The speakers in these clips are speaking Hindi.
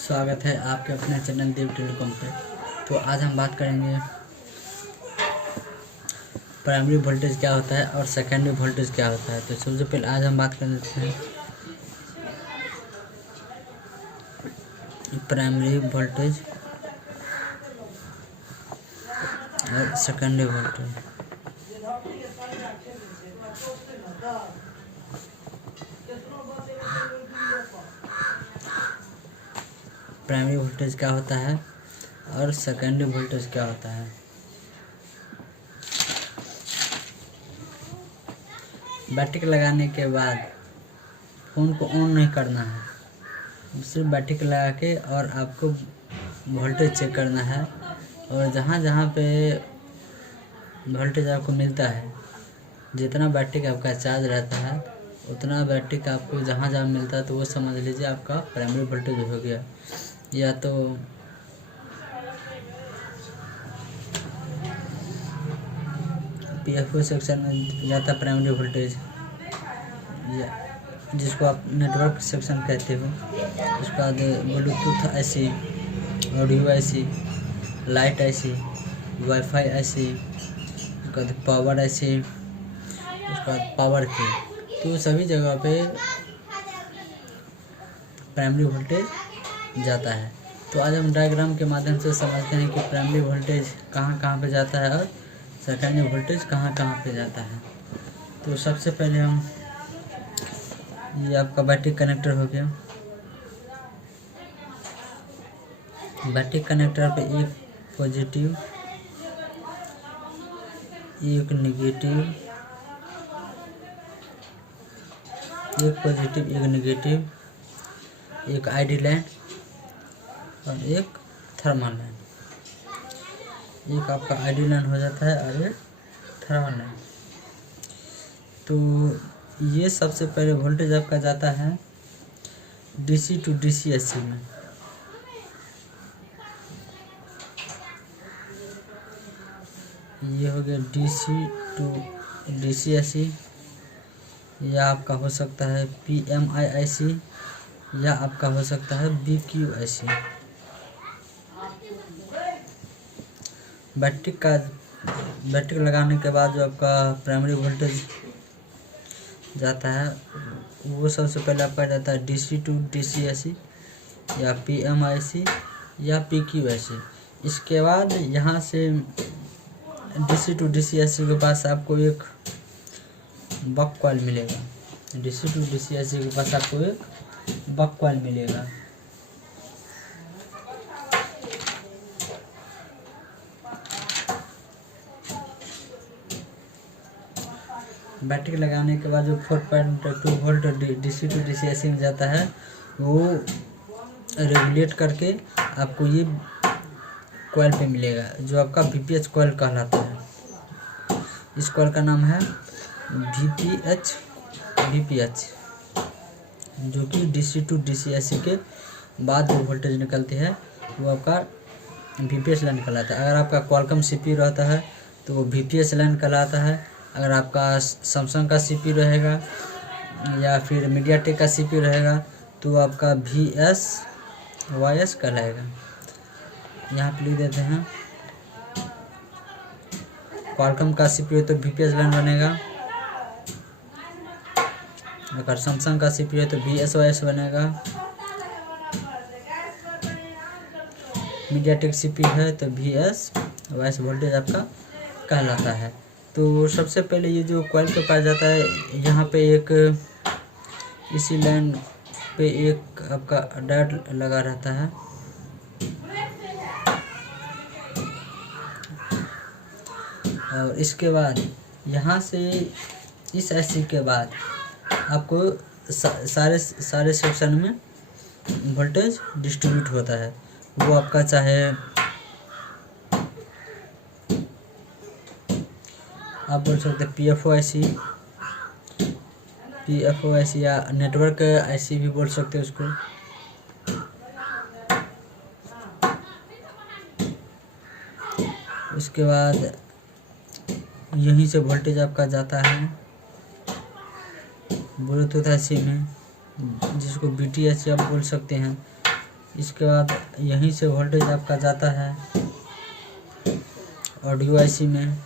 स्वागत है आपके अपने चैनल देव टेलीकॉम पे। तो आज हम बात करेंगे प्राइमरी वोल्टेज क्या होता है और सेकेंडरी वोल्टेज क्या होता है। तो सबसे पहले आज हम बात कर लेते हैं प्राइमरी वोल्टेज और सेकेंडरी वोल्टेज। प्राइमरी वोल्टेज क्या होता है और सेकेंडरी वोल्टेज क्या होता है। बैटरी लगाने के बाद फ़ोन को ऑन नहीं करना है, सिर्फ बैटरी लगा के और आपको वोल्टेज चेक करना है। और जहाँ जहाँ पे वोल्टेज आपको मिलता है, जितना बैटरी का आपका चार्ज रहता है उतना बैटरी का आपको जहाँ जहाँ मिलता है तो वो समझ लीजिए आपका प्राइमरी वोल्टेज हो गया। या तो पीएफओ सेक्शन में जाता प्राइमरी वोल्टेज, या जिसको आप नेटवर्क सेक्शन कहते हो। उसके बाद Bluetooth IC, audio IC, light IC, wifi IC, उसके बाद पावर आईसी, उसके बाद पावर के। तो सभी जगह पे प्राइमरी वोल्टेज जाता है। तो आज हम डायग्राम के माध्यम से समझते हैं कि प्राइमरी वोल्टेज कहाँ कहाँ पे जाता है और सेकेंडरी वोल्टेज कहाँ कहाँ पे जाता है। तो सबसे पहले हम, ये आपका बैटरी कनेक्टर हो गया। बैटरी कनेक्टर पे एक पॉजिटिव, एक नेगेटिव, एक नेगेटिव, एक आईडी लाइन और एक थर्मल लाइन। एक आपका आईडी लाइन हो जाता है और एक थर्मल लाइन। तो ये सबसे पहले वोल्टेज आपका जाता है डीसी टू डीसी एसी में। ये हो गया डीसी टू डीसी एसी, या आपका हो सकता है PMI IC, या आपका हो सकता है BQ IC। बैटरी लगाने के बाद जो आपका प्राइमरी वोल्टेज जाता है वो सबसे पहले आपका जाता है DC टू DC AC, या PMI IC, या PQ IC। इसके बाद यहाँ से DC टू DC AC के पास आपको एक बक कॉइल मिलेगा। DC टू DC AC के पास आपको एक बक कॉइल मिलेगा। बैटरी लगाने के बाद जो 4.2 volt DC to DC AC में जाता है वो रेगुलेट करके आपको ये कॉइल पे मिलेगा, जो आपका VPH कॉइल कहलाता है। इस कॉइल का नाम है VPH, जो कि DC टू DC AC के बाद जो वोल्टेज निकलती है वो आपका VPH लाइन कहलाता है। अगर आपका क्वालकॉम CPU रहता है तो वो VPH लाइन कहलाता है। अगर आपका सैमसंग का CPU रहेगा या फिर मीडियाटेक का CPU रहेगा तो आपका VSYS कहलाएगा। यहाँ पे लिख देते हैं क्वालकॉम का CPU है तो VPH लाइन बनेगा। अगर सैमसंग का CPU है तो VSYS बनेगा। मीडियाटेक CPU है तो VSYS वोल्टेज आपका कहलाता है। तो सबसे पहले ये जो कॉइल पे पाया जाता है, यहाँ पे एक इसी लाइन पे एक आपका डायोड लगा रहता है। और इसके बाद यहाँ से इस IC के बाद आपको सारे सेक्शन में वोल्टेज डिस्ट्रीब्यूट होता है। वो आपका चाहे आप बोल सकते हैं PFO IC या नेटवर्क IC भी बोल सकते हैं उसको। उसके बाद यहीं से वोल्टेज आपका जाता है ब्लूटूथ IC में, जिसको BTS आप बोल सकते हैं, इसके बाद यहीं से वोल्टेज आपका जाता है ऑडियो आईसी में।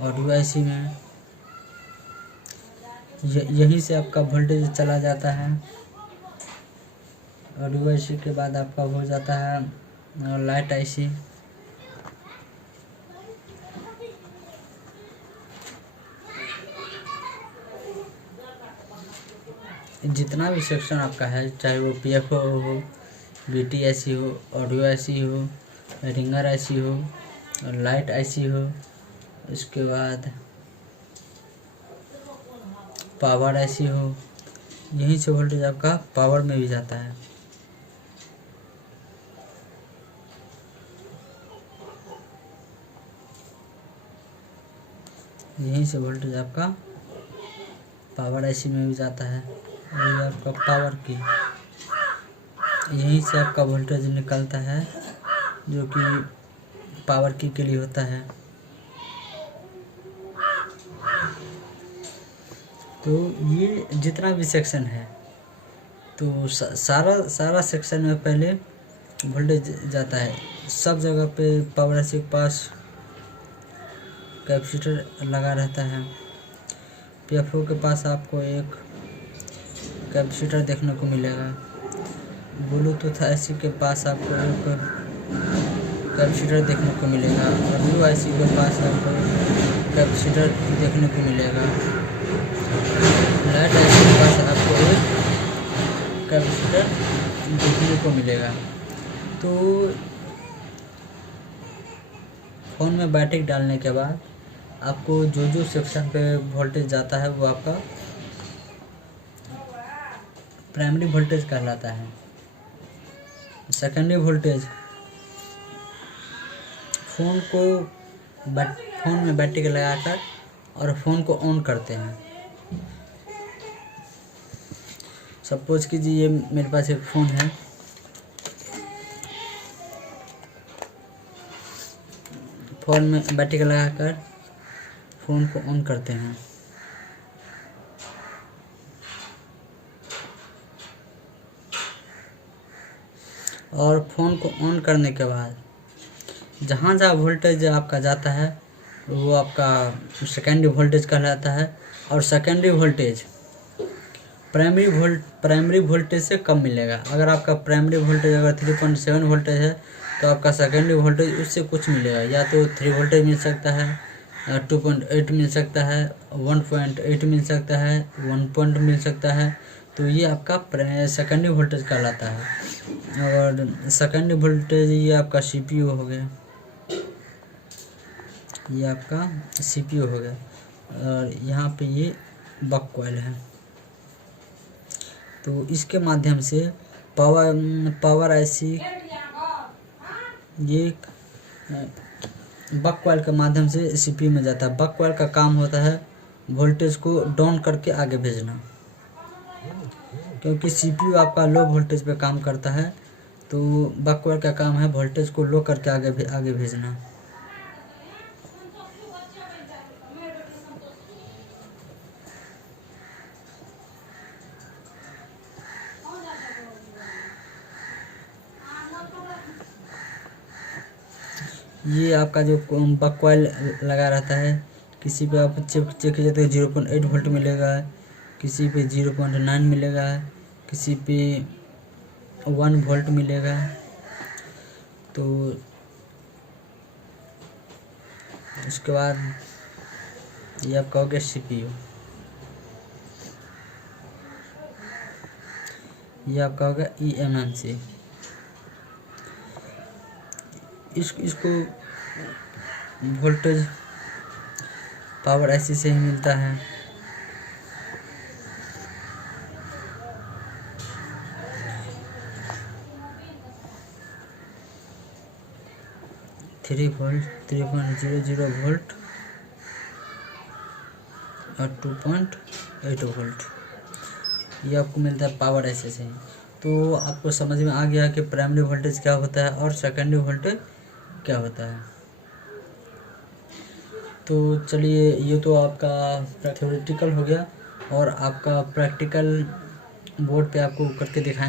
ऑडियो आईसी में यहीं से आपका वोल्टेज चला जाता है। ऑडियो आईसी के बाद आपका हो जाता है लाइट आईसी। जितना भी सेक्शन आपका है, चाहे वो पीएफओ हो, बीटी आईसी हो, ऑडियो आईसी हो, रिंगर आईसी हो, लाइट आईसी हो, उसके बाद पावर आईसी हो, यहीं से वोल्टेज आपका पावर में भी जाता है। यहीं से वोल्टेज आपका पावर आईसी में भी जाता है। और ये आपका पावर की, यहीं से आपका वोल्टेज निकलता है जो कि पावर की के लिए होता है। तो ये जितना भी सेक्शन है, तो सारा सेक्शन में पहले वोल्टेज जाता है। सब जगह पे पावर आईसी के पास कैपेसिटर लगा रहता है। पीएफओ के पास आपको एक कैपेसिटर देखने को मिलेगा। ब्लूटूथ आईसी के पास आपको एक कैपेसिटर देखने को मिलेगा। ऑडियो आईसी के पास आपको कैपेसिटर देखने को मिलेगा। लाइट आईसी के पास आपको एक कैपेसिटर देखने को मिलेगा। तो फ़ोन में बैटरी डालने के बाद आपको जो जो सेक्शन पे वोल्टेज जाता है वो आपका प्राइमरी वोल्टेज कहलाता है। सेकेंडरी वोल्टेज फ़ोन में बैटरी के लगाकर और फ़ोन को ऑन करते हैं। सपोज कीजिए ये मेरे पास एक फ़ोन है, फ़ोन में बैटरी का लगाकर फ़ोन को ऑन करते हैं। और फ़ोन को ऑन करने के बाद जहाँ जहाँ वोल्टेज आपका जाता है वो आपका सेकेंडरी वोल्टेज कहलाता है। और सेकेंडरी वोल्टेज प्राइमरी वोल्टेज से कम मिलेगा। अगर आपका प्राइमरी वोल्टेज अगर 3.7 वोल्टेज है तो आपका सेकेंडरी वोल्टेज उससे कुछ मिलेगा। या तो 3 वोल्टेज मिल सकता है, 2.8 मिल सकता है, 1.8 मिल सकता है, 1 पॉइंट मिल सकता है। तो ये आपका सेकेंडरी वोल्टेज कहलाता है। और सेकेंडरी वोल्टेज ये आपका सीपीयू हो गया, ये आपका सीपीयू हो गया। और यहाँ पे ये बक कॉइल है। तो इसके माध्यम से पावर आईसी ये बक कॉइल के माध्यम से सीपीयू में जाता है। बक कॉइल का काम होता है वोल्टेज को डाउन करके आगे भेजना, क्योंकि सीपीयू आपका लो वोल्टेज पे काम करता है। तो बक कॉइल का काम है वोल्टेज को लो करके आगे भेजना। ये आपका जो बक कॉइल लगा रहता है, किसी पे आप चेक किया जाता है 0.8 वोल्ट मिलेगा, किसी पे 0.9 मिलेगा, किसी पे 1 वोल्ट मिलेगा। तो उसके बाद ये आपका हो गया सीपीयू, ये आपका हो गया eMMC। इसको वोल्टेज पावर आईसी से ही मिलता है। थ्री वोल्ट, 3.00 वोल्ट और 2.8 वोल्ट ये आपको मिलता है पावर आईसी से। तो आपको समझ में आ गया कि प्राइमरी वोल्टेज क्या होता है और सेकेंडरी वोल्टेज क्या होता है। तो चलिए, ये तो आपका थ्योरेटिकल हो गया, और आपका प्रैक्टिकल बोर्ड पे आपको करके दिखाएं।